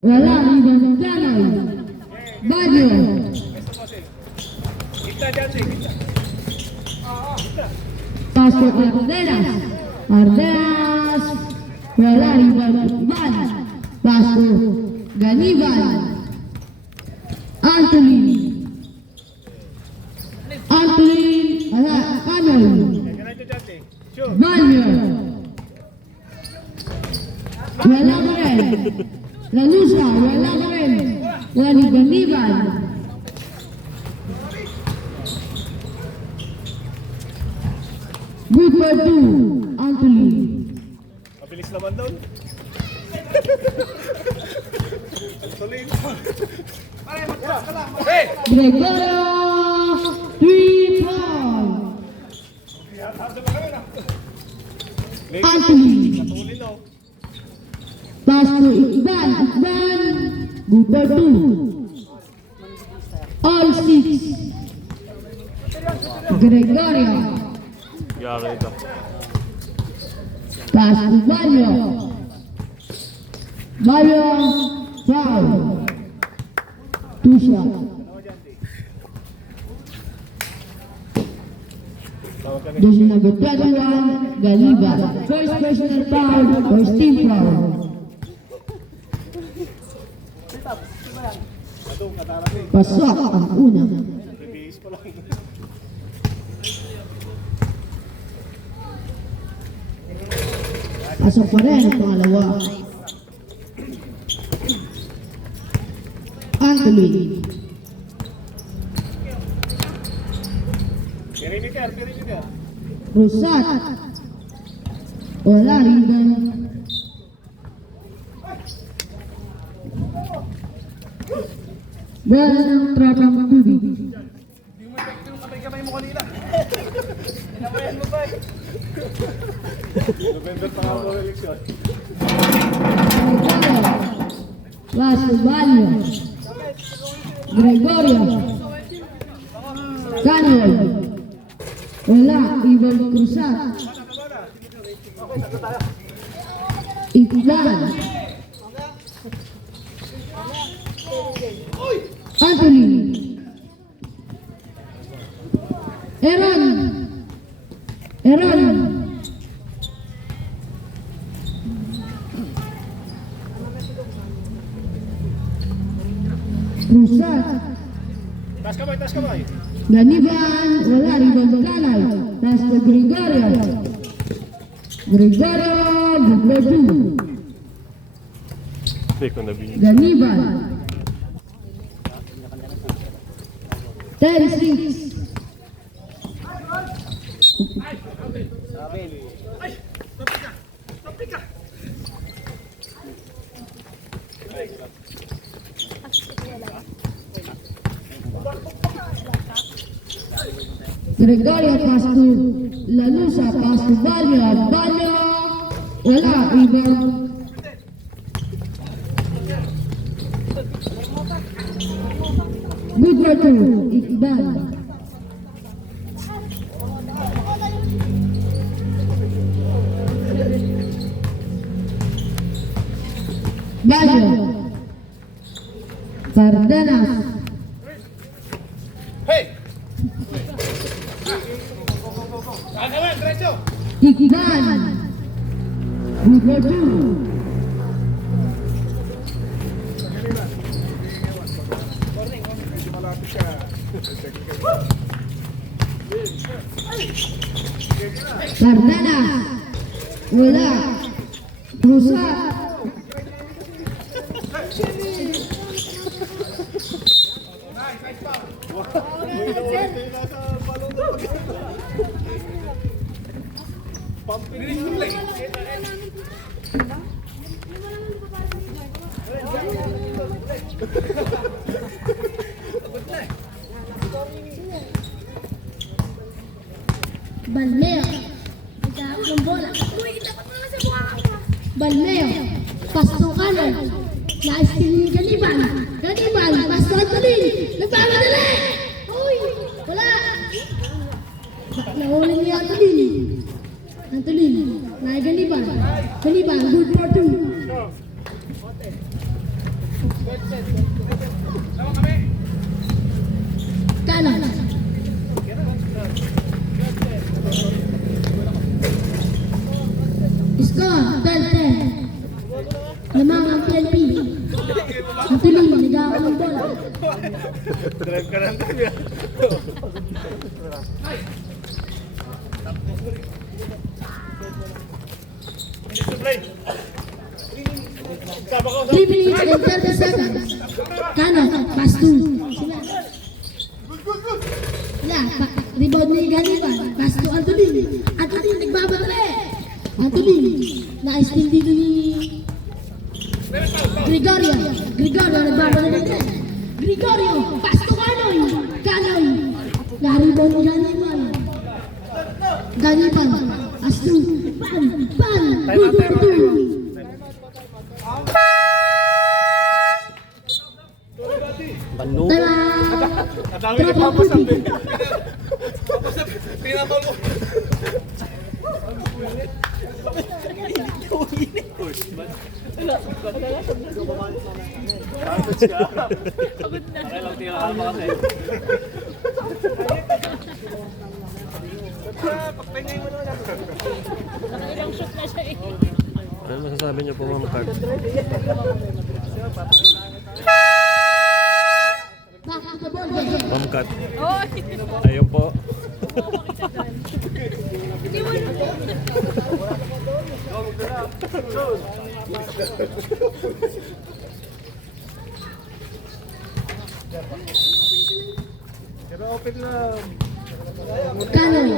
Wala ang Danay. Baguio. Pasok Ardenas. Ardenas. Wala Iban. Pasok Ganiban. Anthony. Wala Kanoy. Baguio. Wala ka rin. Lalusa, wala ka rin. Wala Ganiban. Good for two, Anthony. Mabilis naman doon. Tuloy mo. Gregorio, 3-4. Anthony. Tuloy no. Pass to Iban. Good for two. All six. Gregorio. Yara ito. Pass to Baguio. Foul. Two shot. Jersey number 21, Galiba. First personal foul, first team foul. Pasok ang una. Bibihis pa lang. Pasok pa rin ang pangalawa. Anthony. Perimeter. Rosat. Wala rebound. Wala ng trapang tubig. Kamay mo kanina. Inamayan mo ba? November pa nga ang eleksyon. Baguio. Gregorio. Canoy. Wala. Ivan Cruzat. Itlan. Anthony. Aaron. Cruzat. Taas kamay. Ganiban. Wala. Rebound Kanay. Taas na Gregorio. Bugledu. Ganiban. 10-6. Gregorio pass to Lalusa, pass to Baguio. Wala, rebound. Good for two, Iban. Baguio. Cardenas. Hey! Agawan, diretso! Iban. Good for two. Malapit siya. Cardenas. Wala. Cruzat. Balmeo. Ng bola. Balmeo. Pasto kanan. Nais-steal ni Ganiban. Pasto Anthony. Nagpapadali. Uy! Wala. Nahuli ni Anthony. Ganiban. Good for two. Kanan. Score, 12-10. Lamang ang PNP. Ang tuloy, nag-aawal ng bola. Drive ka lang tayo. Sama ko. 3 minutes and 30 seconds. Kanan, pass to. Sila. Rebound ni Ganiban. Pass to Anthony. Anthony, nagbabatali. Anthony, na-steal dito ni Gregorio. Gregorio, nagbabatali din. Gregorio, pass to Canoy. Canoy. Na-rebound ni Ganiban. Ganiban, pass to. Pan. Good, good, good. Banu. Tara! Ang dami nagpapasabi. Pinatol mo. Pagod na. Okay lang, tira ka kasi. Pagpengay mo naman ako. Ilang shoot na siya eh. Ano masasabi niyo po, Ma'am Card? Back to the ball game. Ma'am Card. Oh, Ayun po. hindi mo Pero open lang. Canoy.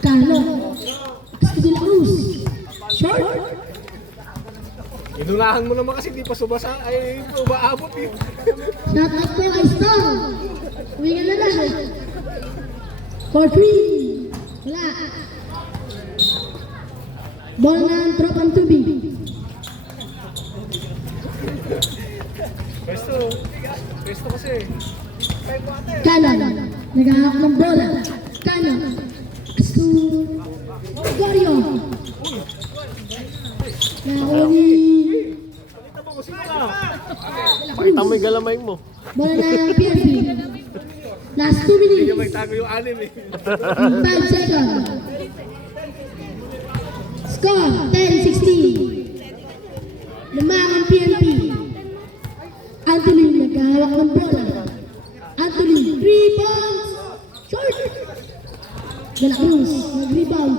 Cano. Escudilla Cruz. Short. Inunahan mo naman kasi di pa subasa ay umaabot eh. Shot up po ay Storm. Huwingan na lang. For 3. Wala. Bola ng tropang tubig. Pwesto kasi. Kanan. Naghahak ng bola. Kanan. Astu. Gorio. Nahuli. Pakita mo yung galamay mo. Bola ng PNP. Last 2 Hindi minutes. magtago yung anim eh. 5 seconds. Score 10-16. Lamang ang PNP. Anthony naghahawak ng bola. Anthony, 3 points. Short. De La Cruz, nag-rebound.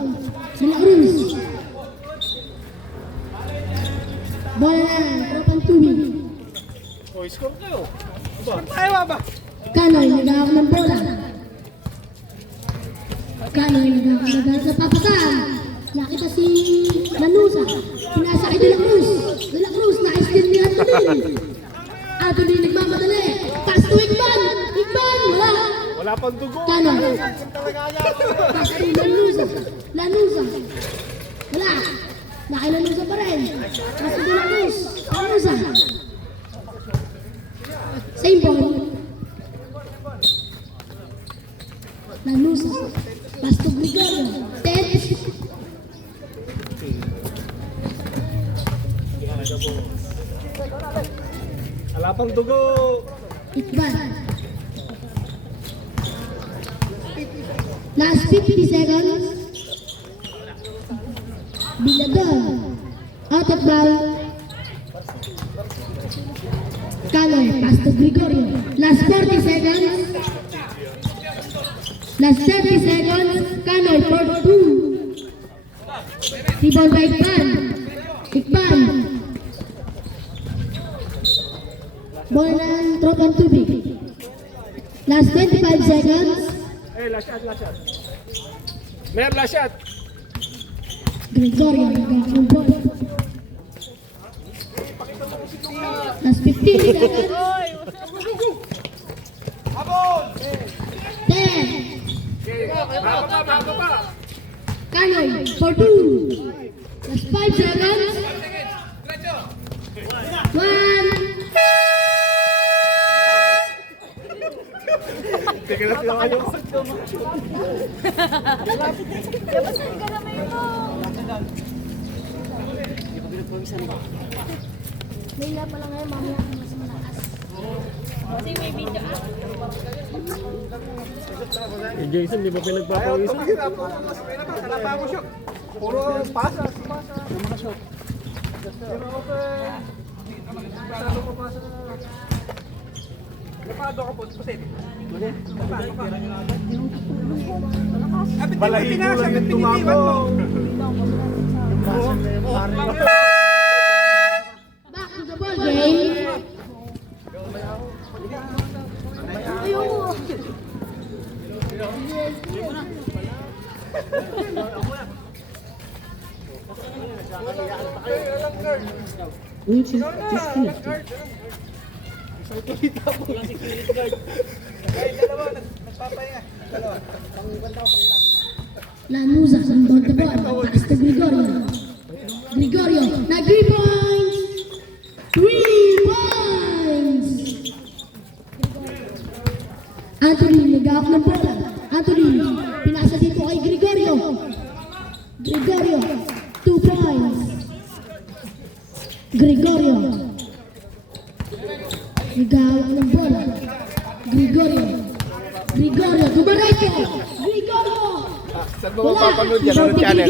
De La Cruz. Bola na, tropang tubig. O, score kayo. Tayo ba? Kanoy, naghahawak ng bola. Kanoy, naghahawak ng papasaan. Nakita si Lanusa. Pinasakay De La Cruz. De La Cruz, na-steal ni Anthony. Anthony nagmamadali. Pass to Igban. Igban, wala. Wala pang dugo. Kanoy. Pass to Lanusa. Lanusa. Wala. Nakailanusa pa rin. Pass to De La Cruz. Lanusa. Same ball. Lanusa. Pass to Gregorio. 10. Wala pang dugo. Ikban. Last 50 seconds. Bilador. Out of ball. Canoy. Pass to Gregorio. Last 40 seconds. Last 30 seconds. Canoy for 2. Rebound by Ikban. Ikban. Ball ng tropang tubig. Last 25 seconds. Eh, last shot, last shot. Mer, last shot. Gregorio nagkakang ball. Last 15 seconds. Habol! 10. Bago pa. Canoy for 2. Last 5 seconds. 1. Teka lang sila kayo. Labas na yung galamay mo. May pala ngayon, mamaya mas malakas. Kasi may video ah. Eh, Jason, di ba pinagpapawisan? Kalapa mo siya. Puro pasa. Mga shot. Pero ako salo ko pasa. Napado ko po. Pusit. Balahibo lang yung tumako. Back to the ball game. Ayoko. Lanuza ang ball the ball. Pass to Gregorio. Gregorio, na 3 points! 3 points! Anthony, nag-out ng bola. Anthony, pinasa dito kay Gregorio. Gregorio, 2 points. Gregorio. Nag-out ng bola. Gregorio. Gregorio, dumaretso. Gregorio! Saan mo mapapanood yan? Anong channel?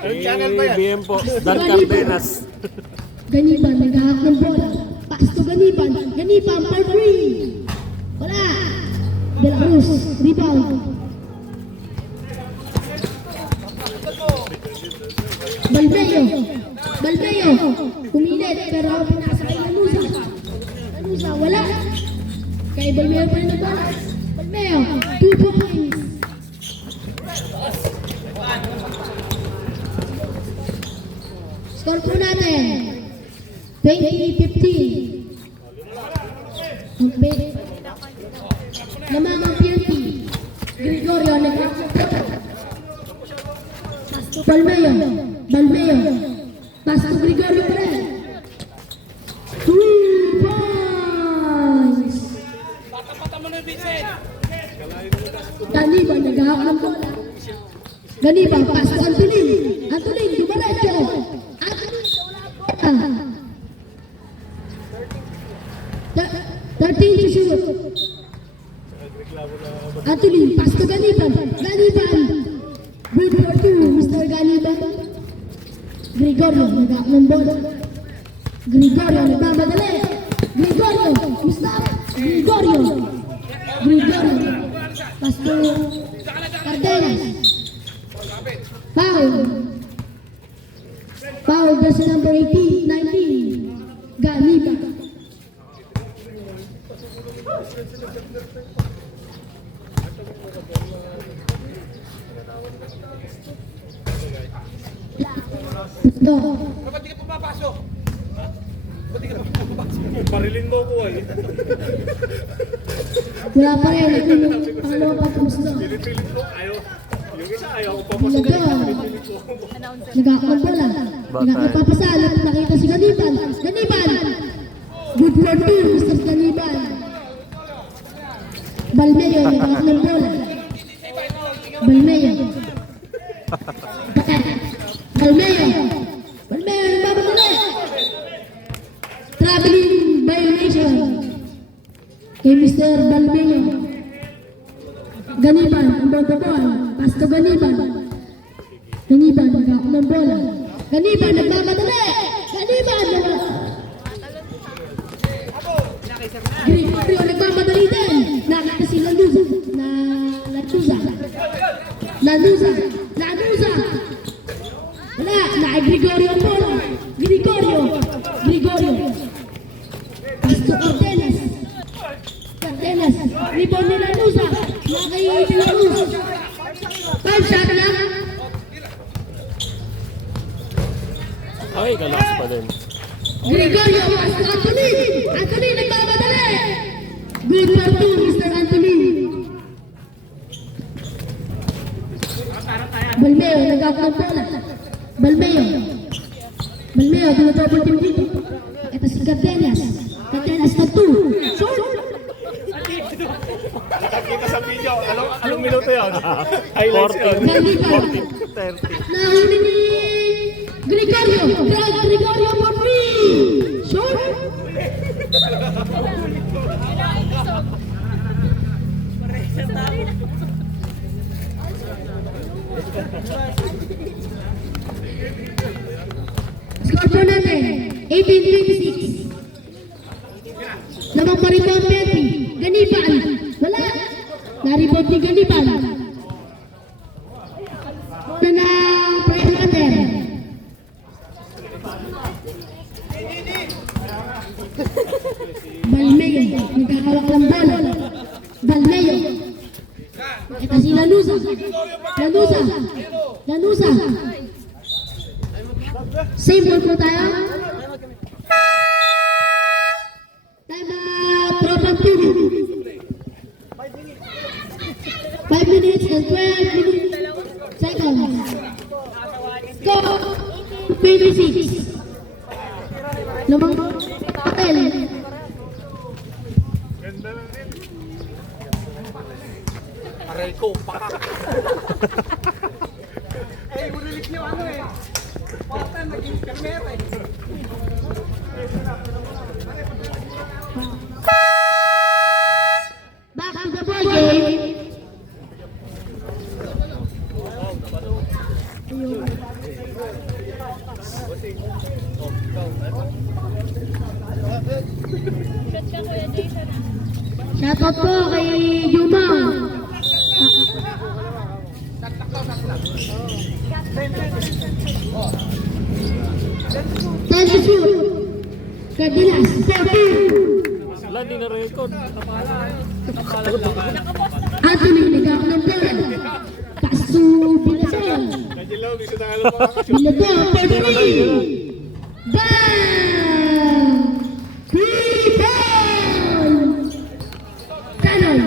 Anong channel ba yan? BM po, Dan Cardenas. Ganiban, nag-ahak ng bola. Pass to Ganiban. Ganiban, for 3. Wala. De La Cruz, rebound. Balbeo. Balbeo. Kumilit, pero pinasa kay Lanuza. Lanuza, wala. Kay Balbeo pa rin bola. Balbeo, 2 points. Score po natin. 20-15. Okay. Naman ang PNP. Gregorio, nag-action. Balmeo. Balmeo. Pass to Gregorio pa rin. 3 points. Ganiban, nag-ahak ng bola. Ganiban, pass to Antolin. Antolin, dumaretso. Antolin, wala bola. 13 to shoot. Antolin, pass to Ganiban. Ganiban. Good for 2, Mr. Ganiban. Gregorio, nag-ahak ng bola. Gregorio, nagmamadali. Gregorio, Mr. Gregorio. Gregorio. Pass to Cardenas. Foul. Foul, versus number 18, 19. Ganiban. Ito. Ba't di ka pumapasok? Ba't di ka pumapasok? Parilin mo ko eh. Wala pa rin. Pangalawa pa tapos na. Pilit ko. Ayaw. Yung isa ayaw ko Ito. Nag-aakon pa lang. Nagpapasala. Nakita si Ganiban. Ganiban! Good for 2, Mr. Ganiban. Balmeo, nag-aakon ng bola. Balmeo. Balmeo. Balmeo, nagpapadali. Traveling violation. Kay Mr. Balmeo. Ganiban, ang ball the ball. Pass to Ganiban. Ganiban, nag-aakon ng bola. Ganiban, nagmamadali. Ganiban, Gregorio, nagmamadali din. Nakita si Lanuza. Lanuza. Wala, Gregorio ang bola. Gregorio. Pass to Cardenas. Rebound ni Lanuza. Nakay Lanuza. 5 shot lang. Ay, kalas pa din. Gregorio, pass to Anthony. Anthony, nagmamadali. Good for 2, Mr. Anthony. Balmeo, nag-out ng bola. Balmeo, double team dito. Ito si Cardenas. Cardenas na 2. Short. Nakakita sa video. Anong minuto yun? Highlights yun. Ganiban. 30. Nahuli ni Gregorio! Gregorio for free! Short! Score po natin, 18-26. Lamang pa rin po ang Pepe. Ganiban. Wala. Naribot ni Ganiban. Ito na press runner. Balmeo. Nagkakawak ng bola. Balmeo. Ito si Lanusa. Lanusa. Lanusa. Same ball po tayo. Time up. Propan 2. 5 minutes and 12 seconds. Score 26. Lamang hotel. Aray ko, pakak. Eh, bulilik niyo ano eh. Pata, naging kamera eh. Back to the ball game. Shoot ka, Kuya Jason. Shoutout po kay Juma. Time to shoot. Cadilas, 4-2. Wala, di na record. Anthony, nagkakaroon ng bola. Pass to Bilador. Bilador, for three. Bang! Free ball! Canon,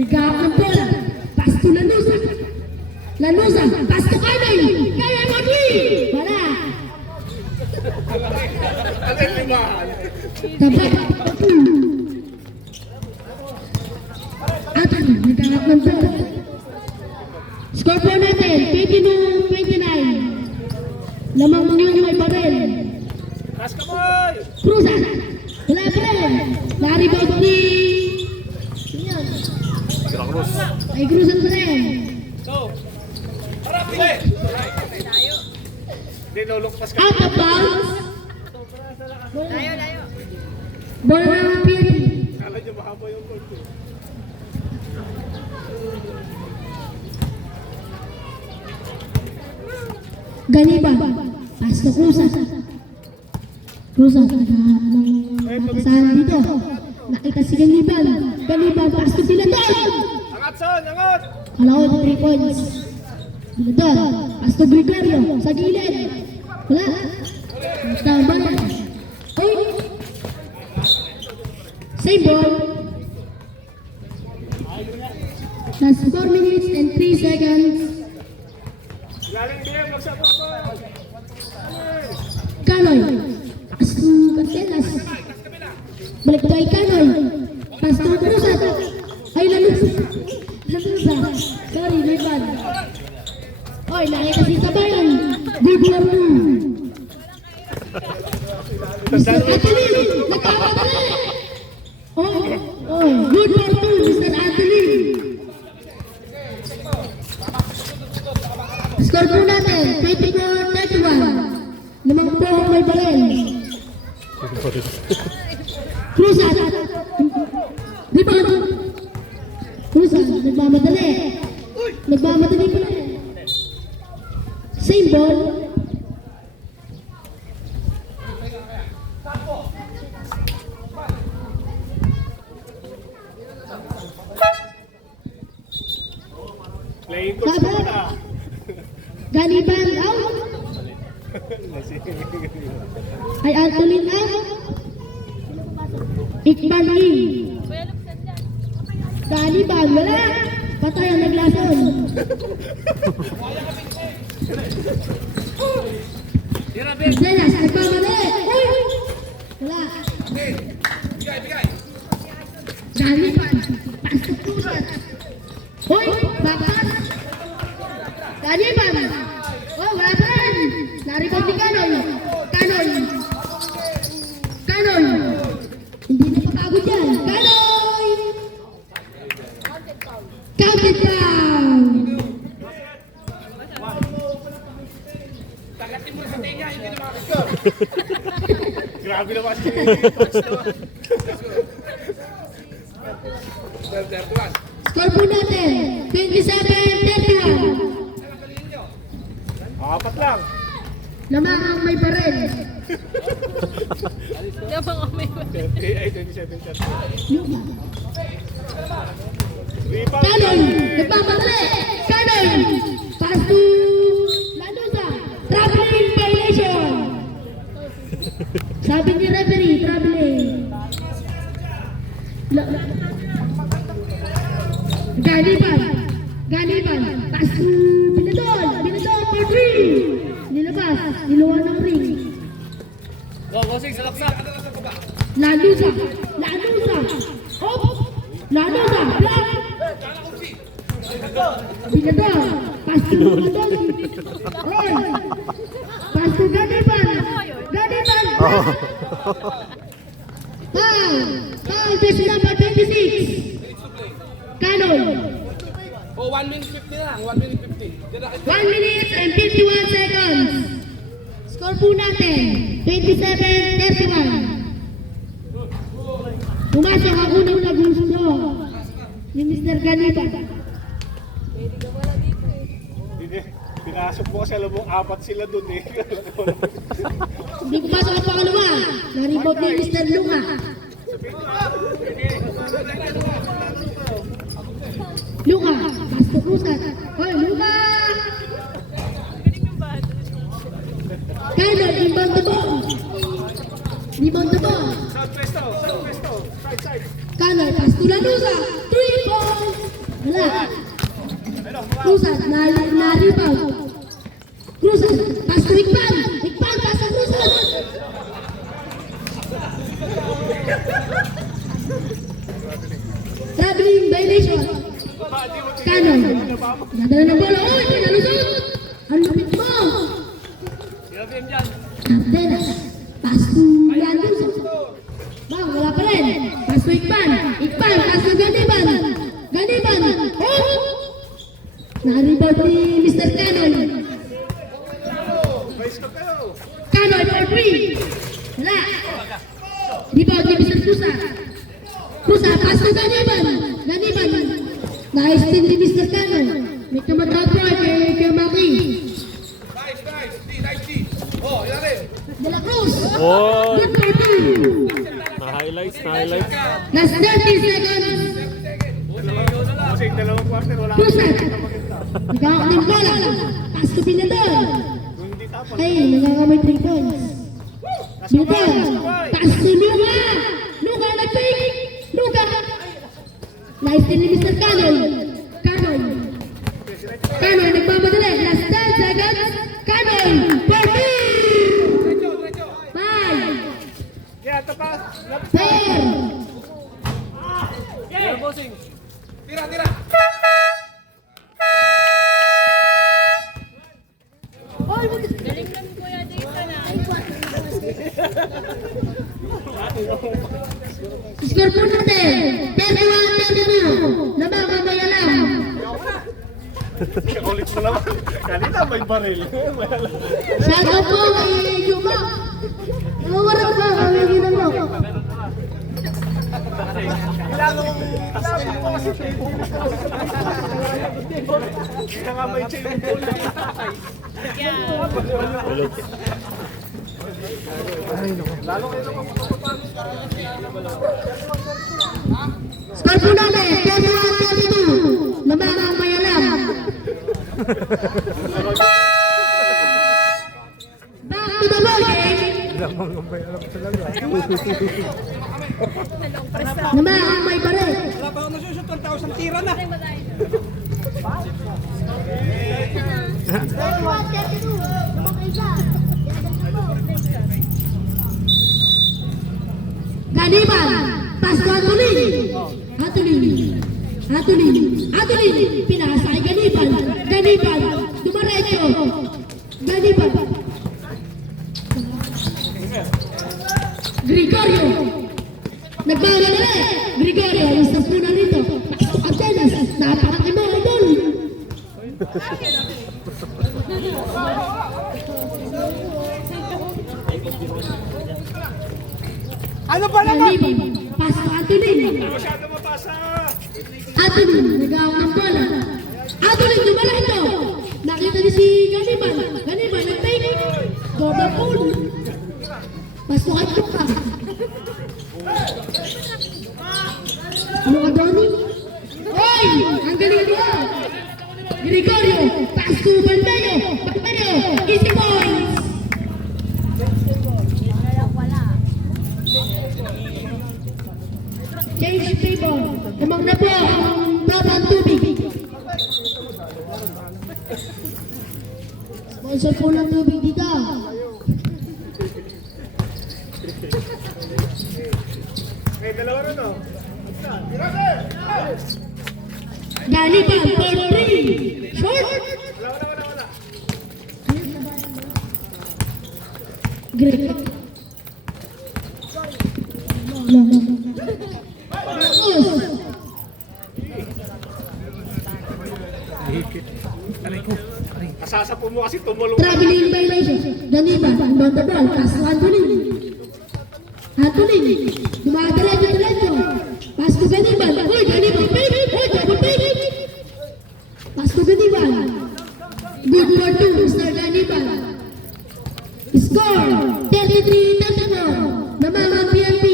nagkakaroon ng bola. Pass to Lanusa. Lanusa, pass to Canon. Kaya mo three. Wala. Dapat. Anthony, nagkakaroon ng bola. Score po natin, 22-29. Lamang yung may barel. Kas ka boy! Cruza. Wala pa rin. Naribot ni... Sino yun? Cruz. Ay, Cruzan pa rin. So, harap pili! Hindi, nulukpas ka. Out of bounds. Layo, layo. Bola ng PNP. Kala niyo mahaba yung court eh. Ganiba. Pass to Cruza. Cruza. Nakasahan dito. Nakita si Ganiban. Ganiban. Pass to Bilador. Angat son, angat! Alaw, 3 points. Bilador. Pass to Gregorio. Sa gilid. Wala. Tama na. Oy. Same ball. Last 4 minutes and 3 seconds. Laling din, magsababa! Canoy. Pass to Castelas. Balik kay Canoy. Pass to Cruzat. Ay, Lanusa. Lanusa. Sorry, Liban. Oy, nakita si Tabayan. Good for two. Mr. Anthony. Nagkamadali. Oh, good for two, Mr. Anthony. Score po natin, 24-31. Lamang po ang may barel. Cruzat. Rebound. Cruzat, nagmamadali. Nagmamadali pa rin. Same ball. Playing coach Baba. na. Ganiban out. Ay Anthony out. Ikban Lee. Kuya Luksan dyan. Ganiban, wala. Patay ang naglason. Delas, nagmamadali. Uy! Wala. Ganiban. Pass to Cruzat. Uy! Bakas. Ganiban. Oh, wala pa rin. Naribot ni Cano. Grabe naman si 12-31. Score po natin, 27-31. Apat lang. Lamang ang may baril. Yung mga may 27, 30. Luka. Rebound. Canon, nagpapadali. Canon, pass to Lanusa. Traveling violation. Sabi ni referee, traveling. Ganiban, pass to Binadol for 3. Nilabas, niluwan ng ring. Lanusa, hop, Lanusa, block. Binadol, pass to Binadol. Oy, pass to Ganiban. Foul, base number 26. Canon, Oh, 1 minute 50 lang. 1 minute 50. 1 minute and 51 seconds. Score po natin, 27-31. Pumasok ang unang nagusto ni Mr. Ganiban. Pinasok mo kasi alam mo, apat sila dun eh. Hindi pumasok ang pangalawa. Na-rebound ni Mr. Luka. Luka, pass to Cruzat. Hoy, Luka! Canon, inbound the ball. Rebound the ball. Southwest, side. Canon, pass to Lanusa. 3 points. Wala. Cruzat, na-rebound. Cruzat, pass to Hikpan. Hikpan, pass to Cruzat. Traveling violation. Canon. Nadala ng bola. Oy, pinalusot. Ang lupit mo. Ardenas. Pass to Lanusa. Bang, wala pa rin. Pass to Hikpan. Hikpan, pass to Ganiban. Oh! Na-rebound ni Mr. Canon. Canon for 3. Wala. Rebound ni Mr. Kusa, pass to Ganiban. Nice din ni Mr. Canon. May tumatawag po kay Maki. Nice. Nice D. Oh, ilalim. De La Cruz. Oh, Good for 2. na-highlights. Last 30 seconds. Kasi yung dalawang quarter, wala Kusa. Ikaw ng bola. Pass to Binadol. Kung hindi tapos. Ay, nagakamay 3 points. Binadol. Pass to Luka. Luka nag-fake. Luka. Nice din ni Mr. Canon, nagmamadali. Last 10 seconds. Canon, 14. 5. Yeah, tapas. 4. Tira. galing lang Kuya Jason ah. Score po natin. 31-32. Nabababay alam. Ulit mo naman. Kanina may baril. Shout out po kay Yuba. Nawawarak ka kami ginamok. Kaya nga may chain. Score po natin. 31-32. Nabababay alam. Back to the ball game. Namang may baril. Wala pa ako nasusot. 1,000 tira na. Ganiban, pass to Anthony, pinasa kay Ganiban, dumaretso, Ganiban, Gregorio, nagbawa na rin, Gregorio, isang puna rito, Atenas, napakalaki mo, idol. Ano ba naman? Ganiban, pass to Anthony. Masyado mapasa. Anthony, nag-aawak ng bola. Anthony, dumala ito. Nakita niyo si Ganiban. Ganiban, nag-take. Double pull. Pass to Antuka. Ano ka, Donnie? Hoy! Ang galing niya! Gregorio! Pass to Balmeo! Balmeo! Easy points! Change table. Namang na po ang Brabant Tubig. Sponsor po ng tubig dito. May dalawa rin, no? Dali pa, for three. Short. Wala. Great. Masasapo mo kasi tumulong. Traveling violation. Ganiba, inbound the ball. Pass to Anthony. Anthony. Dumadala-diretso. Pass to Ganiba. Uy, Ganiba, baby. Uy, double baby. Pass to Ganiba. Good for two, Mr. Ganiba. Score, 33-34. Naman ang PNP.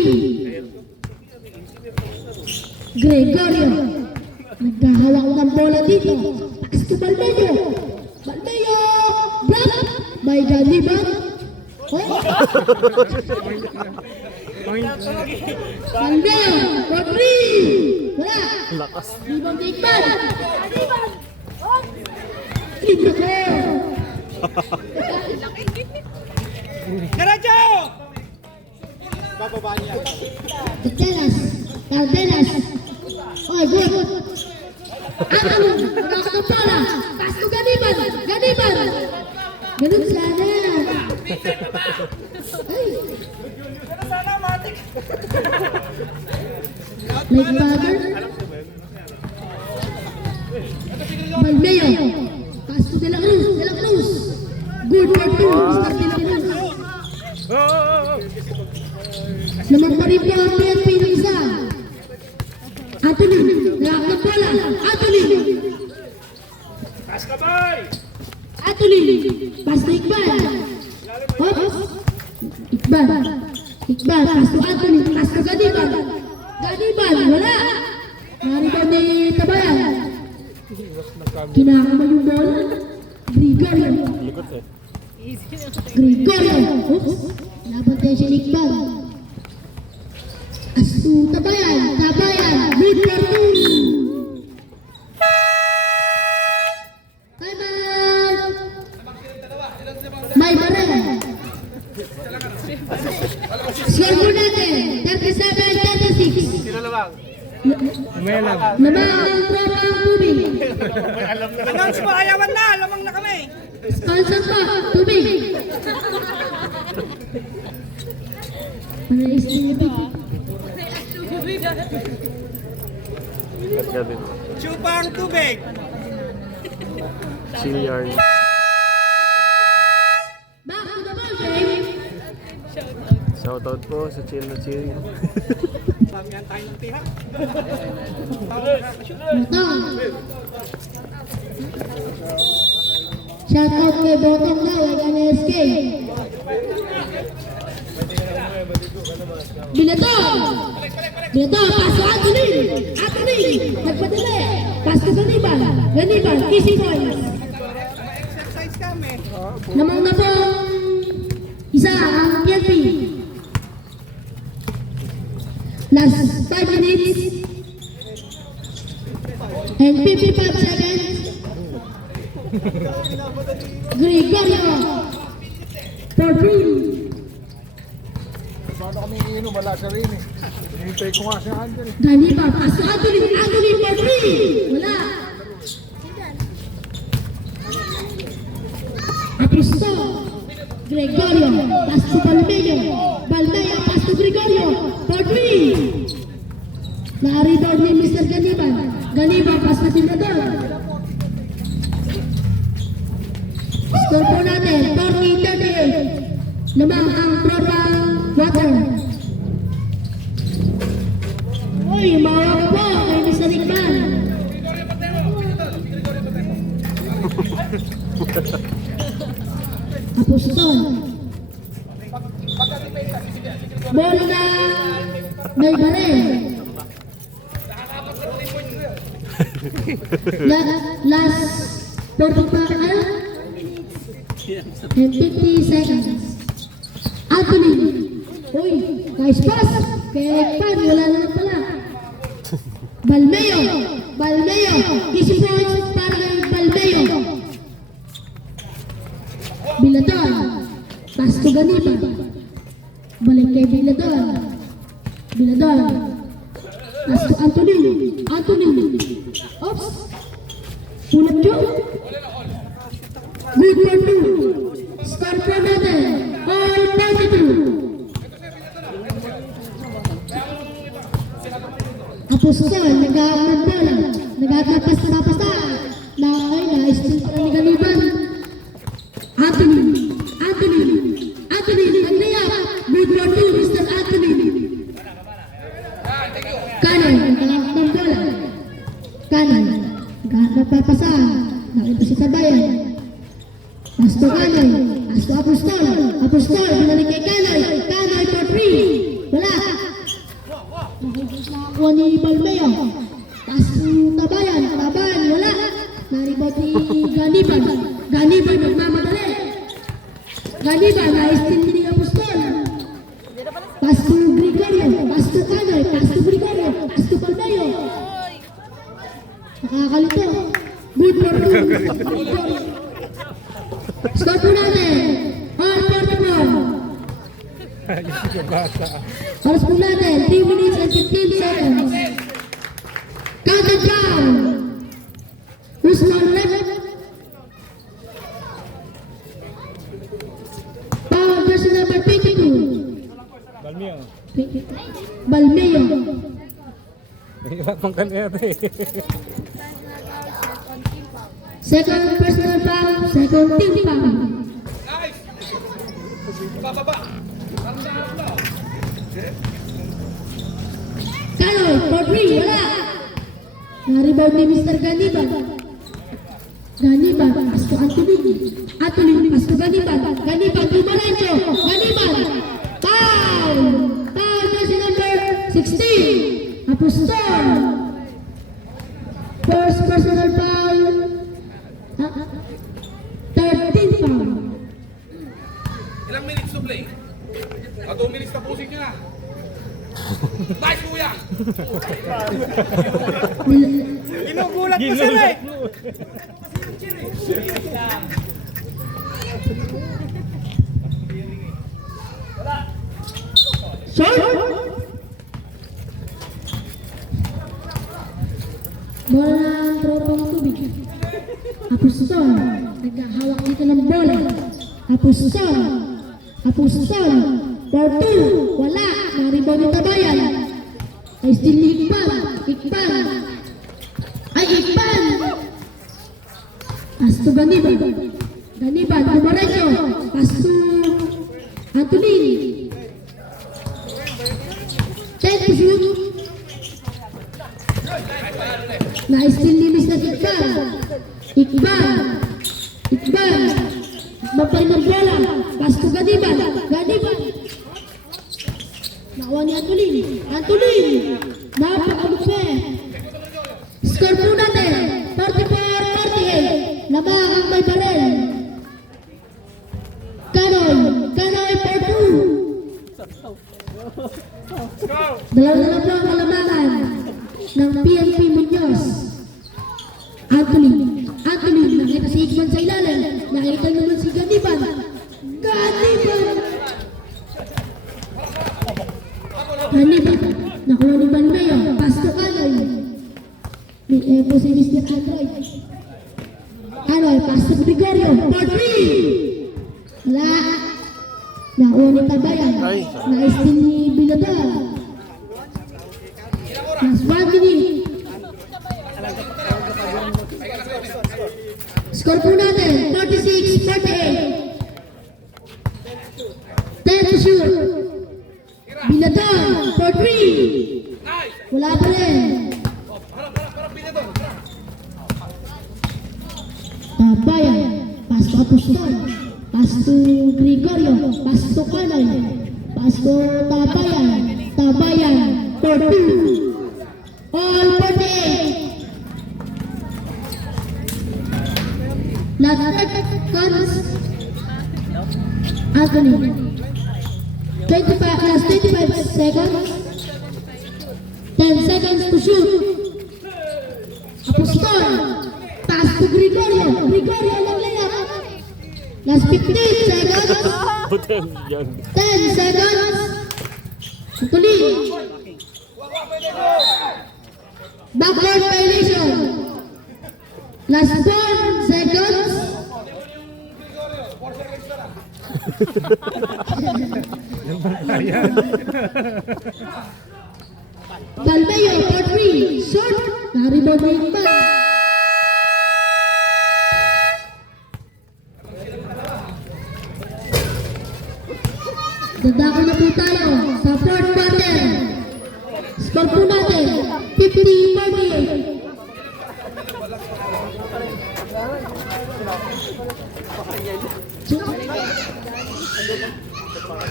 Gregorio. Naghahawak ng bola dito. Pass to Balmeo. Balmeo. Block by Ganiba. Oh. Balmeo. For three. Wala. Lakas. Ibang tikman. Ito ko. Diretso! Bababa niya. Tardenas. Oh, good. Ano? Nakakapala. Pass to Ganiban. Ganiban. Ganun sana. Ay. Sana matik. Late father. Balmeo. Pass to De La Cruz. De La Cruz. Good for two. Mr. De La Cruz. Naman pa rin po ang PNP ng isa. Anthony. Nakakapag bola. Anthony. Pass ka, boy! Anthony. Pass to Iqbal. Oops. Iqbal. Iqbal. Pass to Anthony. Pass to Ganiban. Ganiban. Wala. Nariban ni Tabayan. Kinakaman yung bola. Gregorio. Gregorio. Oops. Laban tayo si Iqbal. Astu Tabayan. Tabayan. Good for two. Time out. May barel. Score po natin. 37-36. Sino labang? Namang ang Brabant Tubig. May alam na. Announce mo, ayawan na. Lamang na kami. Sponsor po, tubig. Ano is tubig? Chupang tubig. Chiliarn. Back to the ball game. Shoutout po sa Chill na Chill. Pamiyan tayo ng tiha. Botong. Shout out kay Botong daw, ay NSK. Binatong. Binatong, paso Anthony. Anthony, nagpadali. Paso Ganiban. Ganiban, easy points. Exercise kami. Namang na po isa ang PNP. Last 5 minutes and 55 seconds. Gregorio for three. Paano kami iinom? Wala siya rin eh. Hinihintay ko nga siya andyan eh. Ganiba, paso Anthony. Anthony for three. Wala. Apusto. Gregorio, pass to Balmeo. Balmeo, pass to Gregorio. For three. Na-rebound ni Mr. Ganiban. Ganiban, pass to Tirador. Score po natin, 40-38. Namang ang Brabant Water. Bola na may barel. Last 45 and 50 seconds. Anthony. Uy, nice pass. Kaya pan, wala na pala. Balmeo. Easy points para kay Balmeo. Bilador. Pass to Ganiba. Balik kay Bilador. Pass to Anthony. Oops. Pull-up job. Good for two. Score for natin. All 92. Apostol, nag-aagpas na pasta. Na-steal pa ni Ganiban. Anthony, nag-layup. Good for two, Mr. Anthony. Kanan, nagkalakot ng bola. Kanan, nagpapasa. Nakita si Tabayan. Pass to Kanoy, pass to Apostol, binalik kay Kanoy for free. Wala. Nakakuha ni Balmeo. Pass to Tabayan, wala. Naribot ni Ganiban, nagmamadali. Na-steal ni Apostol. Pass to Gregorio, pass to Kanoy, pass to Balmeo. Nakakalito. Good for two. Score po natin. All 44. Oras po natin. 3 minutes and 15 seconds. Counted down. Usman left. Foul versus number 22. Balmeo. Hirap ang kanina ito eh. Second personal foul, second team foul. Nice! Bababa! Kano, for free, wala. Na-rebound ni Mr. Ganiba, pass to Anthony, pass to Ganiba, Dumarancho, foul versus number 16, Apostol. First personal foul, 13 foul. Ilang minutes to play? 2 minutes na pusing nyo na. Nice, kuya! Ginugulat ko sila eh. Short! Bola ng tropang tubig. Apostol, naghahawak dito ng bola. Apostol, for two, wala. Na-rebound ni Tabayan. Ay still ni Ikpan. Pass to Ganiban, Dumarancho. Pass to Anthony. 10 to shoot. Na-steal ni Mr. Ikban. Mapay ng bola. Pass to Ganiban. Nakuha ni Anthony. Napakabupe. Score po natin. 44-48. Labakang may barel. Kanoy for two. Dalawa po ang kalamangan ng PNP Muñoz. Anthony, nakita si Ikman sa ilalim. Nakita naman si Ganiban. Nakuha ni Balmeo. Pass to Kanoy. May epo si Mr. Kanoy, pass to Gregorio. For three. Wala. Nakuha ni Tabayan. Na-steal ni Bilador. Last 1 minute. Score po natin, 46-48. 10 to shoot. Bilador, for 3. Wala pa rin. Tabayan, pass to Apostol. Pass to Gregorio. Pass to Kanoy. pass to Tabayan. Tabayan for 2. All 48. Last seconds. Anthony. 25 seconds. 10 seconds to shoot. Apostol. Pass to Gregorio. Gregorio lang layup. Last 15 seconds. Butan yan. 10 seconds. Tuloy. Backward violation. Last 4 seconds. Calveo for 3. Short. Na-rebound na yung ball. Dadako na po tayo sa 4th quarter. Score po natin, 50-48.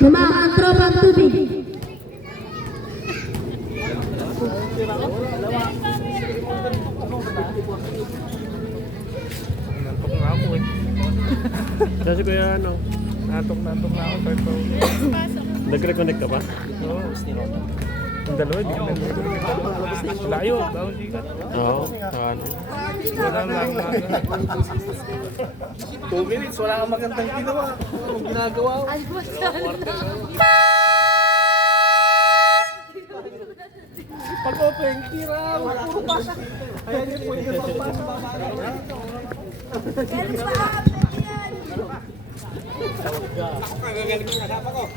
Mga tropang tubig. Nantok na ako eh. Kasi kuya ano, natok na ako. Nag-reconnect ka ba? Oo. Ang dalawa, di ka nag-reconnect. Layo, bawang sikat. Oo, saan. Wala lang. 2 minutes, wala kang magandang ginawa. Anong ginagawa ko? Pag-open, tira. Puro pasak. Ayan yung pwede pang-pasak.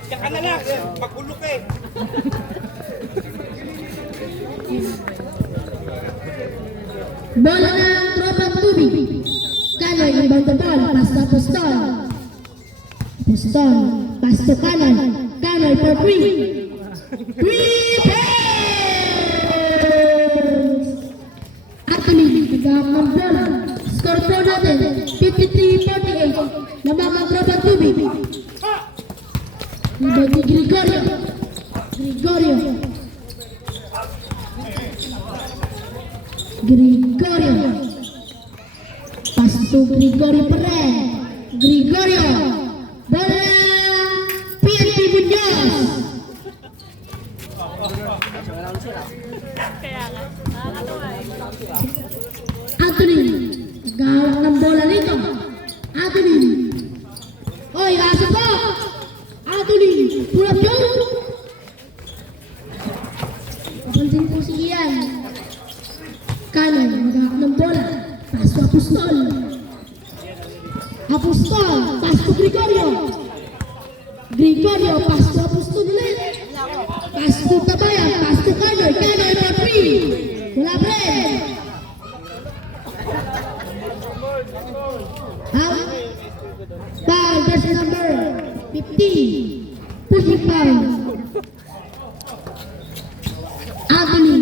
Diyan ka na lang, magbulok eh. Bola ng tropang tubig. Kanoy, inbound the ball. Pass to Apostol. Apostol. Pass to Kanoy. Kanoy for 3. 3 points! Actually, nagkakang bola. Score po natin, 53-48. Lamang ang tropang tubig. Inbound ni Gregorio. Gregorio. Pass to Gregorio pa rin. Gregorio. Bola PNP Muñoz. Kaya nga, nakakatawa eh. Anthony. Gawak ng bola rito. Anthony. Oy, asa po. Anthony. Pull up yun. Kapansin po si Ian. Kanan, magkakak ng bola. Pass to Apostol. Apostol, pass to Gregorio. Gregorio, pass to Apostol ulit. Pass to Tabayan, pass to Kanoy. Kanoy for 3. Wala pa rin. Foul, jersey number 50. Pushing foul. Anthony,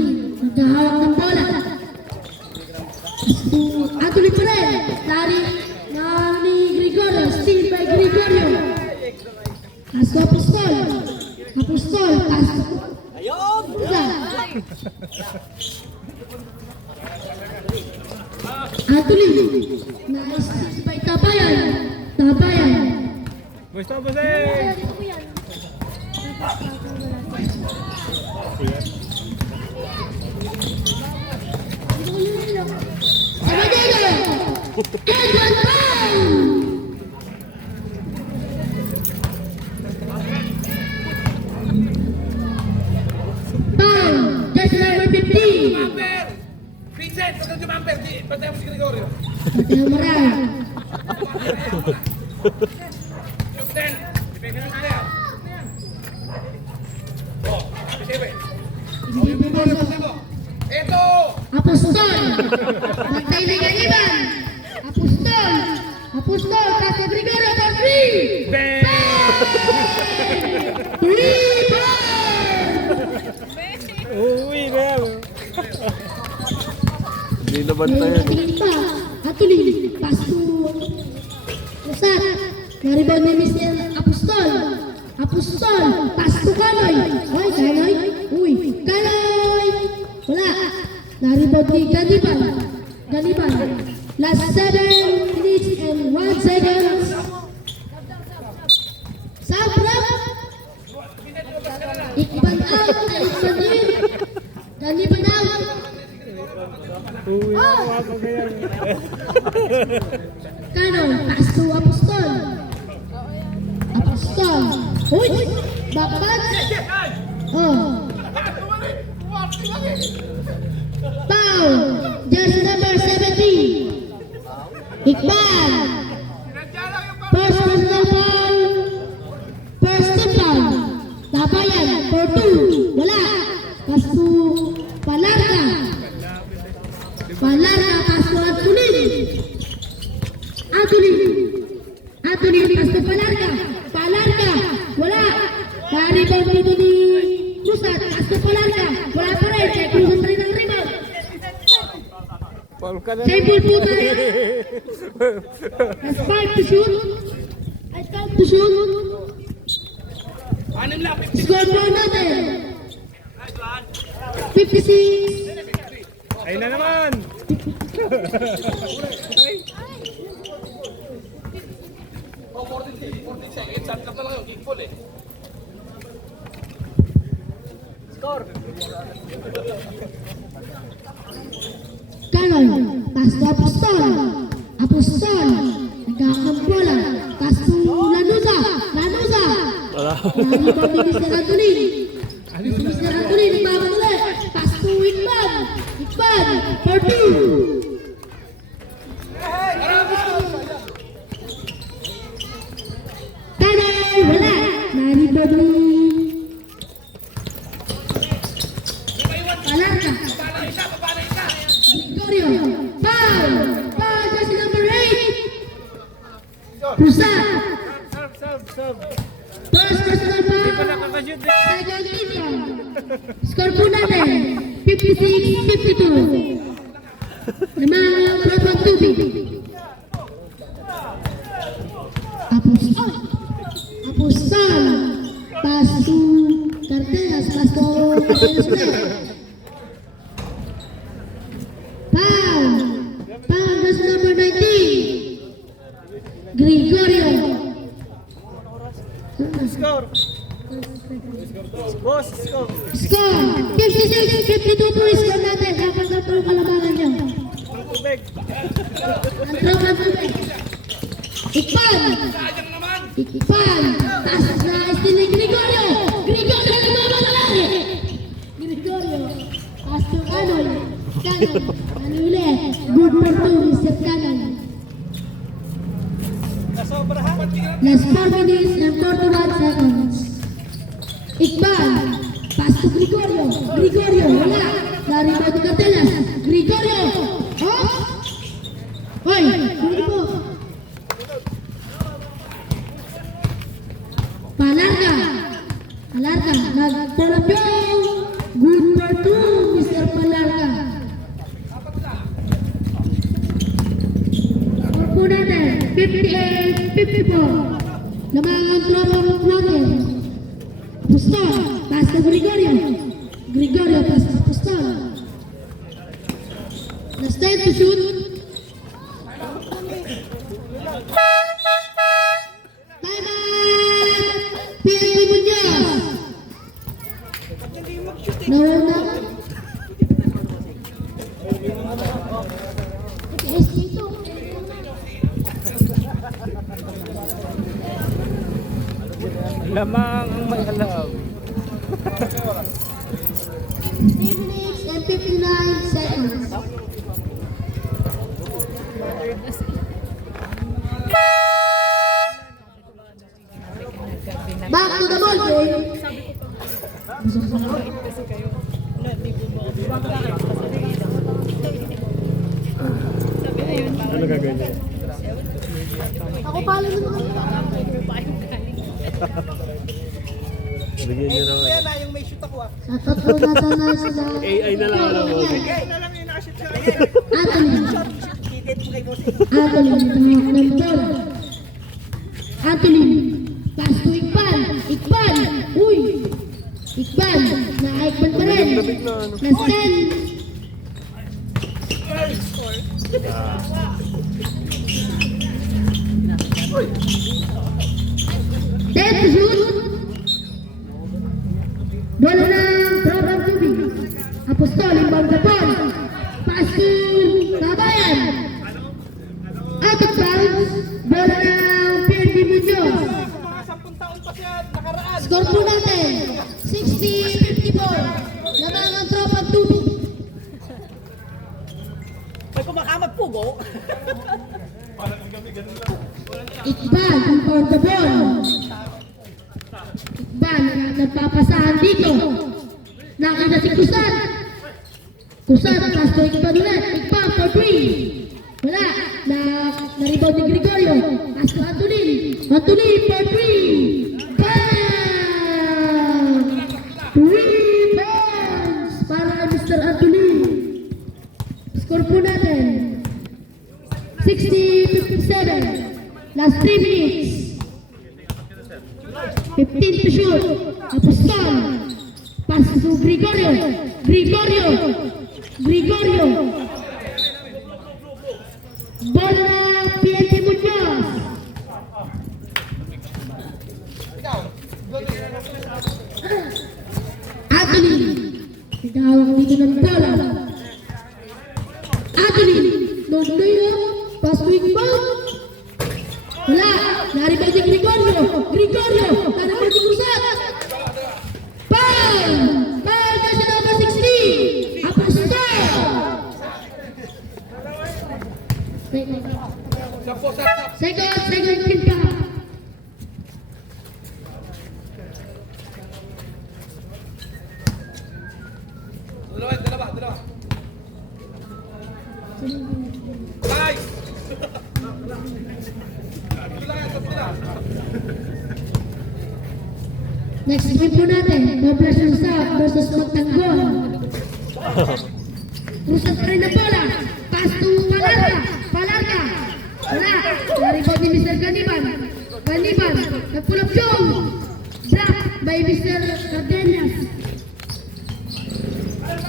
naghahawak ng bola. Anthony pa rin. Lari ni Gregorio. Steal by Gregorio. Pass to Apostol. Apostol. Pass to... Ayun! Anthony. Nice steal by Tabayan. Tabayan. Gusto mo sir? Dito ko yan. Sabadero. Edward Brown. Brown. Jersey number 15. Jumper! Vincent, huwag kang jumper. Patay mo si Gregorio. Mateo Moral. Shoot 10. Depende na kaya. Oh, sebe. Ito! Apostol. Matay na ganiban. Apostol. Apostol. Casa Gregorio for 3. 3 points. Uwi na yan. Hindi naman tayo. Tingin pa. Actually, pass to Usat. Na-rebound ni Mr. Apostol. Apostol. Pass to Kanoy. Hoy, Kanoy. Uy, Kanoy. Wala. Na-rebound ni Ganiban. Ganiban. Last 7 minutes and 1 seconds. Sabrap. Ikban out. Ikban in. Ganiban out. Uwi ako ako kaya. Kanoy. Pass to Apostol. Apostol. Uy. Backpass. Oh. Foul. Jersey number 17. Ikban. First personal foul. First team foul. Tapayan for 2. Wala. Pass to Palarga. Palarga pass to Antolin. Antolin. Antolin pass to Palarga. Palarga. Wala. Na-rebound dito ni Cruzat. Pass to Palarga. Wala pa rin. Kaya Cruzat pa rin ang rebound. Paul ka na. Table po tayo. That's 5 to shoot. That's 5 to shoot. Anim lang, 50. Score po natin. 56. Ayun na naman. Oh, 14 seconds. Sabi lang pala yun, kick ball eh. Kanoy. Pass to Apostol. Apostol. Nagkakambola. Pass to Lanuza. Lanuza. Wala. Nalibang ni Mr. Antolin. Si Mr. Antolin, nagbaban ulit. Pass to Ikban. Ikban. For 2. Kanoy. Wala. Nalibang ni Palarga. Gregorio. Foul. Foul. Jersey number 8. Cruzat. Sub. First personal foul. Nakakashoot eh. Second team foul. Score po natin. 56-52. Namang Robert Tubig. Apostol. Apostol. Pass to Cardenas. Pass to Cardenas ulit. Foul. Foul. That's number 19. Gregorio. Score! Boss, score! Score. 56-52 po yung score natin. Dapat na po yung kalabangan nyo. Ang tubig! Ang tropa tubig. Ikpan. Ikpan. Taas na steal ni Gregorio. Gregorio na mamalaki. Gregorio. Pass to Kanoy. Kanoy. Ano ulit? Good for 2, Mr. Kanoy. Nasobrahan! Last 4 minutes and 41 seconds. Ikban. Pass to Gregorio. Gregorio. Wala. Nariba to Cardenas. Gregorio. Oh. Hoy. Good po. Palarga. Palarga. Nag-pull-up yung good for 2, Mr. Palarga. Score po natin. 58-54. Lamangan tropa ng Flotter. Apostol. Pass to Gregorio. Gregorio. Pass to Apostol. Last 10 to shoot. Time out! PNP Muñoz. Nawala. Yes, dito. Lamang ang may alam. 3 minutes and 59 seconds. Back to the ball game. Ano gagawin niya? Ako pala naman. Bigyan niyo naman. Yan na yung may shoot ako ah. Sa tatlo na sila. AI na lang alam mo. Yan na lang yung nakashoot sa akin. Anthony. Ticket mo kay boss. Anthony. Ng bola. Anthony. Pass to Ikban. Ikban. Uy. Ikban, naka-Ikban pa rin. Last 10. Ten to shoot. Bola ng Program Tubig. Apostol, inbound the ball. Pass to Tabayan. Out of bounds. Bola ng PNP Muñoz. Mga 10 taon pa siya nakaraan. Score po natin. 60-54. Lamang ang Tropang Tubig. May kumakamat pugo. Ikban, inbound the ball. Ikban, nagpapasahan dito. Nakita si Kusat. Kusat, pass to Ikban ulit. Ikban for 3. Wala. Na-rebound ni Gregorio. Pass to Antonin. Antonin for 3. Bang! 3 points para kay Mr. Antonin. Score po natin. 60-57. Last 3 minutes. 15 to shoot. Apostol. Pass to Gregorio. Gregorio. Gregorio. Ball na PNP Muñoz. Anthony. Nagahawak dito ng bola. Anthony. Nagdayo. Pass to Iqbal. Wala. Naribay si Gregorio. Gregorio. Naribay si Cruzat. Foul. Foul na si number 16. Apostol. Sampo, sap. Second kill ka. Dalawa. Nice! Ito lang yan, tapos na. Next game po natin. Poblacion South versus Magtanggol. Cruzat pa rin ang bola. Pass to Palarca. Palarca. Wala. Naribog ni Mr. Ganiban. Ganiban. Nag-pull up Joe. Drop by Mr. Cardenas.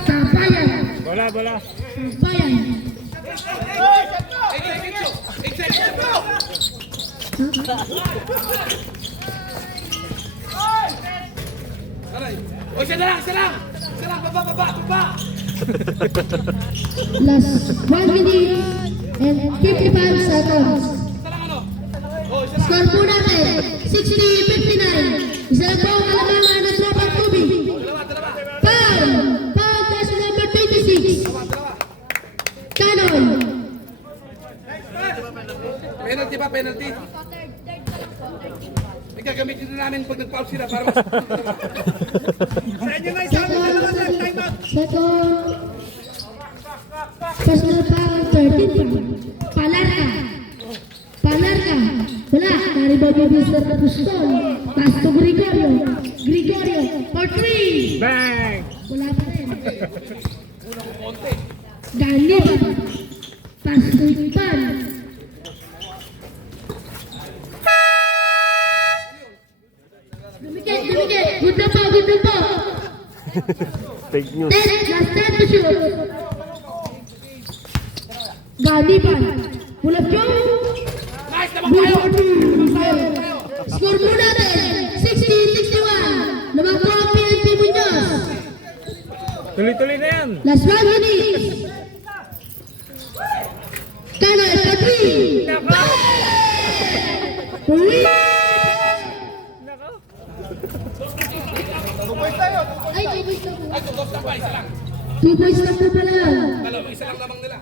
Tabayan. Bola. Tabayan. Aray. O, isa lang. Baba. Last 1 minute and 55 seconds. Isa lang ano? O, isa lang. Score po natin. 60-59. Isa lang po ang kalamangan ng Tropang Tubig. Dalawa. Foul! Foul tayo sa number 26. Canon. Penalty ba? Penalty? May gagamitin na namin pag nag-foul sila para mas... Second. Personal foul 13 pa. Palarca. Wala. Naribog yung Mr. Apostol. Pass to Gregorio. Gregorio for 3. Bang! Wala pa rin. Ganiban. Pass to Ikban. Dumikit. Good na po. Fake news. Last 10 to shoot. Ganiban. Pull up Joe. Nice naman tayo! Score mo natin. 60-61. Naman po ang PNP Muñoz. Tuloy-tuloy na yan. Last 1 minute. Canon for 3. Ay, 2 points lang po. Ay, dos na ba? Isa lang. 2 points lang po pala. Dalawa, isa lang lamang nila.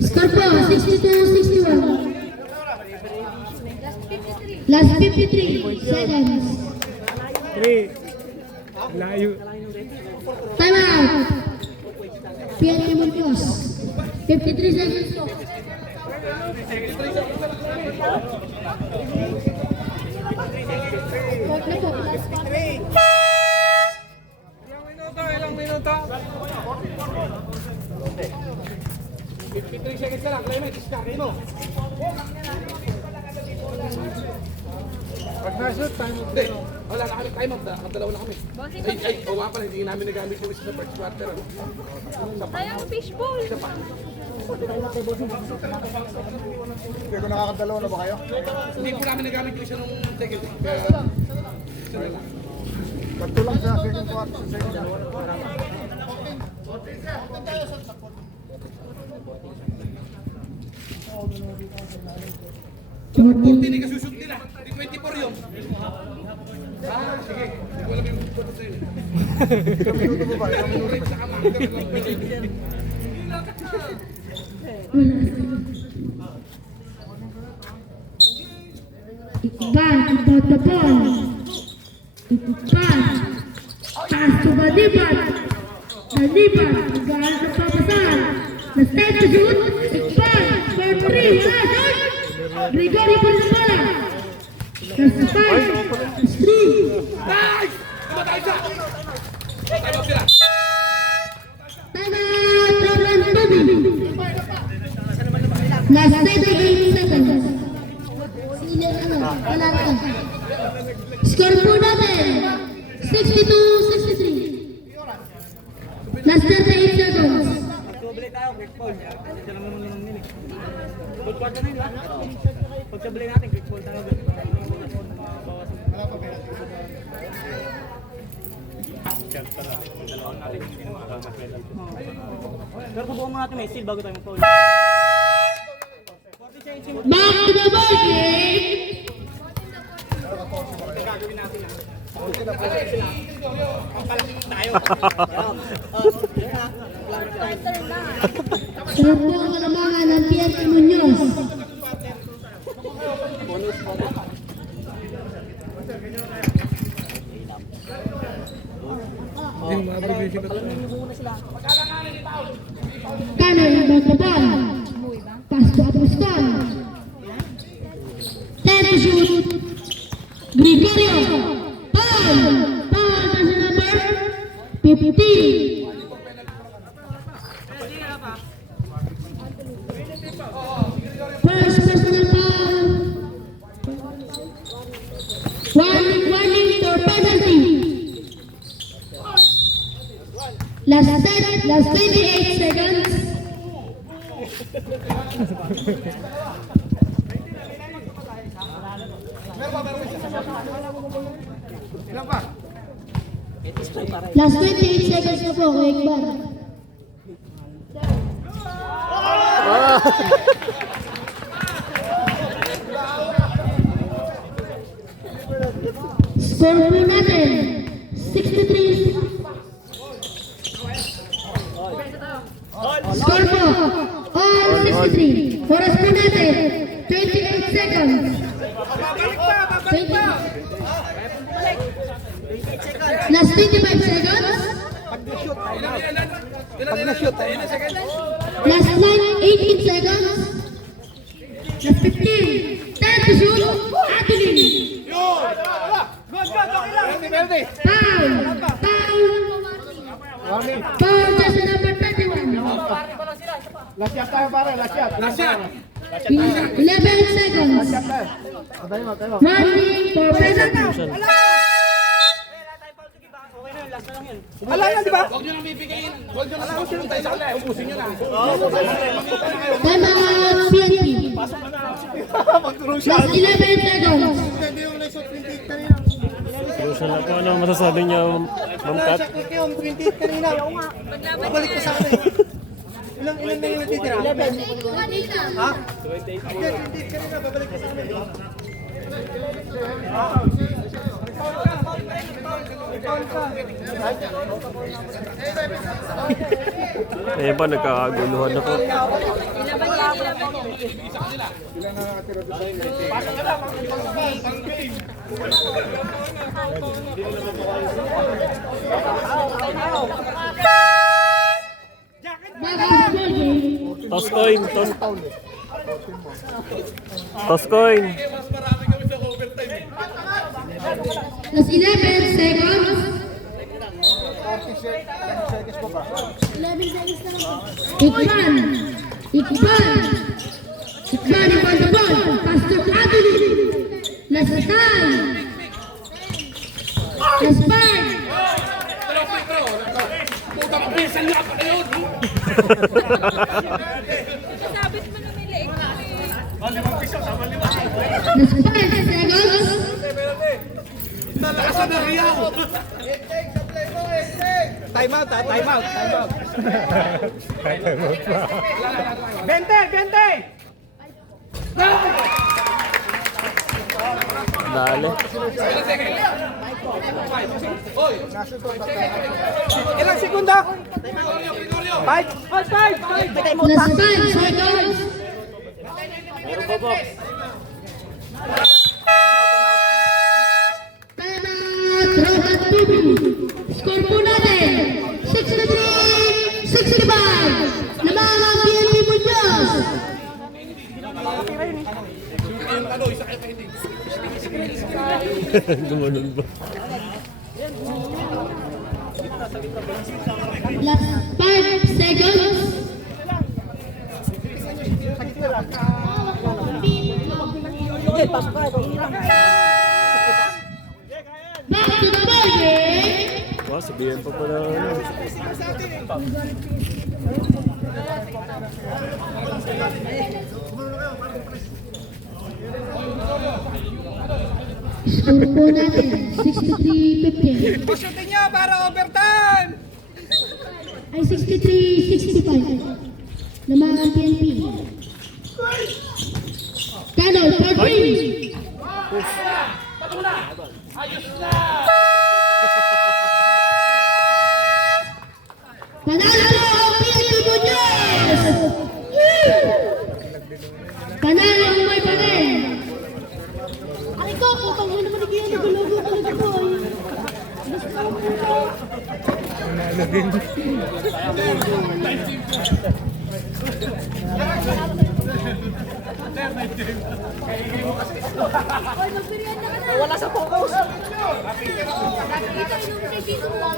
Score po, 62-61. Last 53 seconds. 3. Layo. Time out. PNP Muñoz. 53 seconds po. Wag na po. Ilang minuto? 53 seconds na lang. Clement, istartin mo. Pag nasa time, Hindi. Wala na kami time out. Nakadalawa na kami. Ay, oo nga pala, hindi namin nagamit yung isa sa first quarter. Ano? Sayang fishbowl. Kaya kung nakakadalawa na ba kayo? Hindi po namin nagamit yung isa nung second. Kaya, isa na lang. Bato lang sa second quarter. Sa second quarter. Dapat 14 hindi ka sushoot nila. Hindi 24 yun. Ah, sige. Hindi ko alam yung buto sa'yo. Ilang minuto mo ba? Ilang minuto Break sa kama. Iqbal, about the ball. Iqbal. Pass to Baliban. Baliban, gaan sa papasan. Na-step to shoot. Iqbal, for 3, wala, shot. Gregorio pa rin sa bola. That's 5, 3. Nice! Tumatay siya! Tumatay mo sila. Time out, Roland Toby. Last 38 seconds. Sino ano? Wala na. Score po natin. 62-63. Last 38 seconds. Pagkabili tayo, quick fold. Ito lang naman lang nila. Good quarter na yun, ha? Pagkabili natin, quick fold tayo. Pero subukan mo natin may steal bago tayo mag-fold. Back to the ball game. Sarap po ang kalamangan ng PRT Munoz. Tanner about the ball. Pass to Apostol. 10 to shoot. Gregorio. Foul. Foul na sa number 50. First personal foul. Warning for penalty. Last set, last 28 seconds. Last 28 seconds na po, Kuya Iqbal. Score po natin, 63. Score po, all 63. Oras po natin, 28 seconds. 20. Last 25 seconds. Last 18 seconds. Last 15. 10 to shoot. Adeline. Foul. Foul just number 31. Last shot tayo pare, last shot. Last shot! 11 seconds. Tayo mo, tayo mo. Warning for penalty. Wala yan, di ba? Huwag nyo nang bibigayin. Huwag nyo nang pupuntay sa kanila. Ubusin nyo na. Time out, PNP. Last 11 seconds. Crucial na po. Ano masasabi niyo, Ma'am Kat? Babalik ko sa akin. Ilang na yung natitira? 11. Ha? 28 kanina, babalik ko sa akin. Eh ba, nagkakaguluhan na po. Basketball game. Toss coin, toss coin. Mas marami kami sa overtime eh. Last 11 seconds. 40 seconds po ba? 11 seconds na lang. Iqbal. Iqbal in front of the ball. Pass to Adeline. Last time. Last 5. Dalawang free throw. Puta mo, pinsan niya pa na yun. Sabit mo na may leeg ko eh. Last 5 seconds. Nalakasan na riyaw. Time out ha, time out, time out. 20! Dali. Hoy, Ilang segunda? Gregorio. 5! Last 5 seconds. Time out. Rohat Tubi. Score po natin. 63-65. Lamang ang PNP Muñoz. Ano, isa kayo pa hindi. Gumanon ba? Last 5 seconds. Back to the ball game. Wow, sabihin pa pala ano. Score po natin. 63-50. Pasutin niyo para overtime! Ay 63-65. Lamang ang PNP. Canol for 3. Panalo ang PNP Muñoz! Panalo ang may panay! Ay ko, putang mo naman nagyan, nagulugo ka na ko. Wala sa focus. Ito inom kay Tito mo.